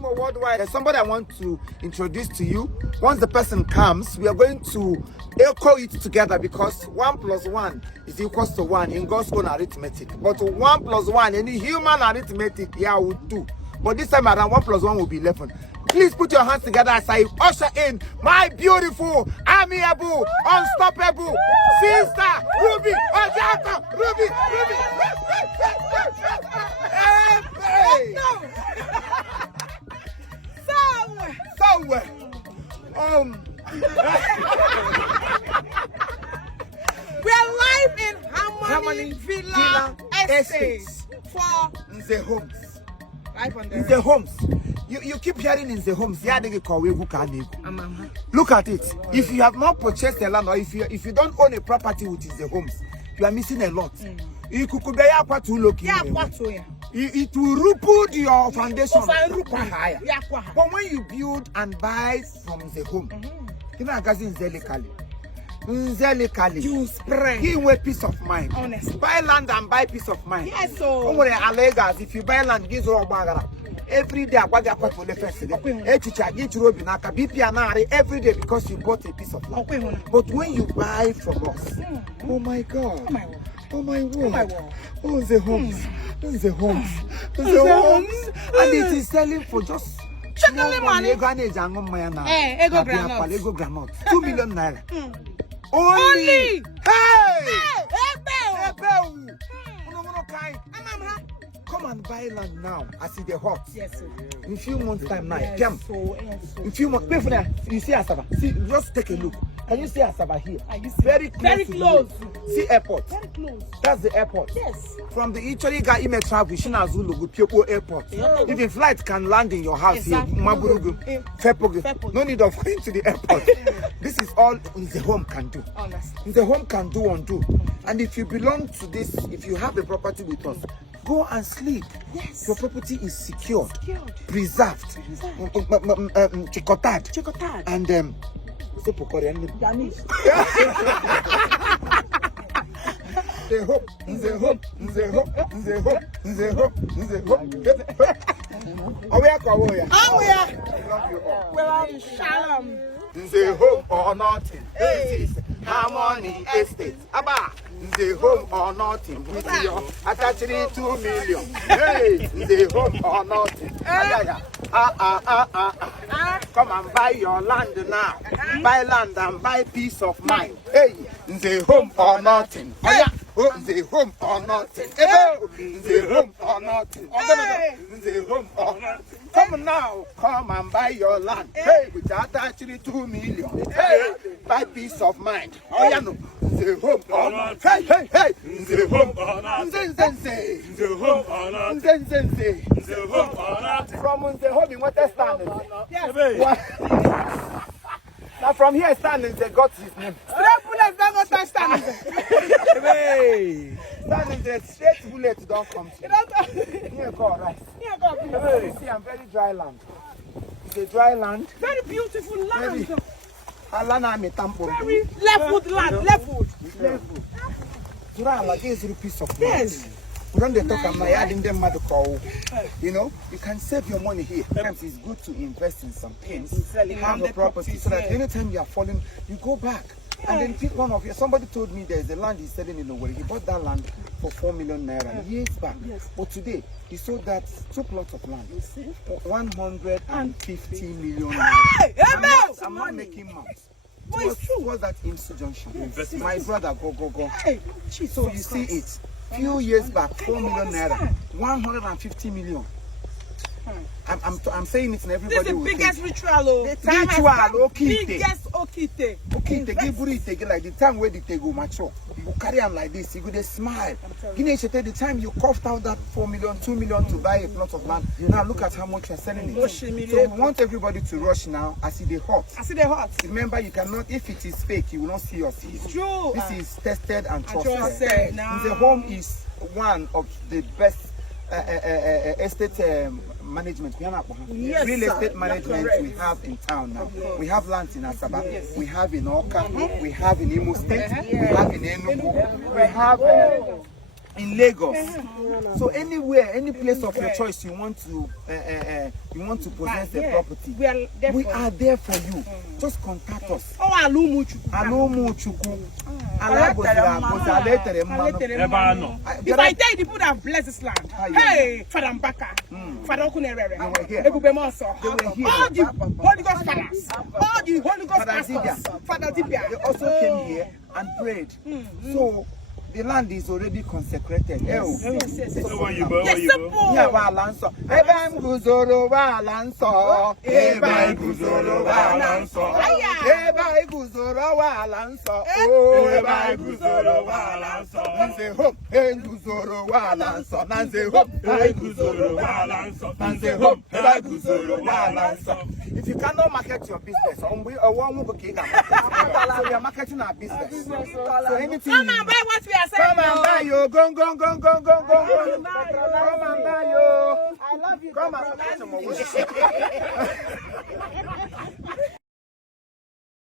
Imo Worldwide. There's somebody I want to introduce to you. Once the person comes, we are going to echo it together because 1 + 1 is equals to 1 in God's own arithmetic. But 1 + 1, any human arithmetic, yeah, would do. But this time around, 1 + 1 will be 11. Please put your hands together as I usher in my beautiful, amiable, unstoppable sister, Ruby Ojako. Ruby. Hey. Somewhere. We are live in Harmony Villa Estates for the homes. Live on the homes. You keep hearing in the homes. Look at it. If you have not purchased a land or if you don't own a property which is the homes, you are missing a lot. It will ripple your foundation. But when you build and buy from the home, you spread. Give away peace of mind. Honestly. Buy land and buy peace of mind. Yes, so. If you buy land, every day every day because you bought a piece of land. But when you buy from us, oh my God, oh my word, oh the homes, the homes, and it is selling for just money. Ego granite, 2 million naira. Only. Hey! Come and buy land now. I see the hot. Yes, sir. In few months' time now. Yes, Come. In few months. Wait for that. You see Asaba. See, just take a look. Can you see Asaba here? Very close. See airport. Very close. That's the airport. Yes. From the Italy guy Imo travel, Shina Zulu go Piopo airport. If a flight can land in your house exactly. here, Maburugu, Fepogu. No need of going to the airport. This is all the home can do. Honestly. The home can do undo. And if you belong to this, if you have a property with us, go and sleep. Yes. Your property is secured. Preserved. Chicotad. And the hope. Shalom. The home or nothing. This is Harmony Estate. Abba. The home or nothing. With your attaching 2 million. Hey, the home or nothing. Come and buy your land now. Buy land and buy peace of mind. Hey, the home or nothing. Oh, the home or nothing. The home or nothing. The home or nothing. Come now, come and buy your land. Hey, with actually 2 million. Hey, buy peace of mind. Oh, yeah, no. The home or nothing. Hey. The home or nothing. The home or nothing. The home or nothing. From the home in what standing? Yes. Now from here standing, they got his name. Standing there, straight bullet don't come to here go right. See, I'm very dry land. It's a dry land. Very beautiful land. Very leveled land. Leveled. Like this is a piece of land. Yes. When they talk about adding them call, you know, you can save your money here. Sometimes it's good to invest in some things, have a property, so that anytime you are falling, you go back. And then pick one of your. Somebody told me there's a land he's selling in Nollywood. He bought that land for 4 million naira years back. But today he sold that 2 plots of land for 150 million naira. I'm not making mouths. What was that IMSU junction? My brother, go. So you see it. Few years back, 4 million naira, 150 million. I'm saying it and everybody. This is the biggest ritual. Biggest okite. Give like the time where the go mature. You go carry on like this, you go they smile. The time you coughed out that 4 million, 2 million to buy a plot of land. Now look at how much you're selling it. So we want everybody to rush now. I see the hot. Remember, you cannot, if it is fake, you will not see your fees. True. This is tested and trusted. The home is one of the best estate management. Yes, real estate management we have in town now. We have lands in Asaba, we have in Oka, we have in Imo State, we have in Enugu, we have in Lagos. So anywhere, any place of your choice you want to possess the property, we are there for you. Just contact us. Oh, Alumu Chuku. If I tell you the people that have blessed this land, hey, Father Mbaka, Father Okunerere, all the Holy Ghost fathers, all the Holy Ghost pastors, Father Zibia, they also came here and prayed. So the land is already consecrated. Yes, if you cannot market your business, so we are marketing our business. So anything. Come and buy what we are saying. Come and buy yo, go. Come and buy yo. I love you. Come and buy.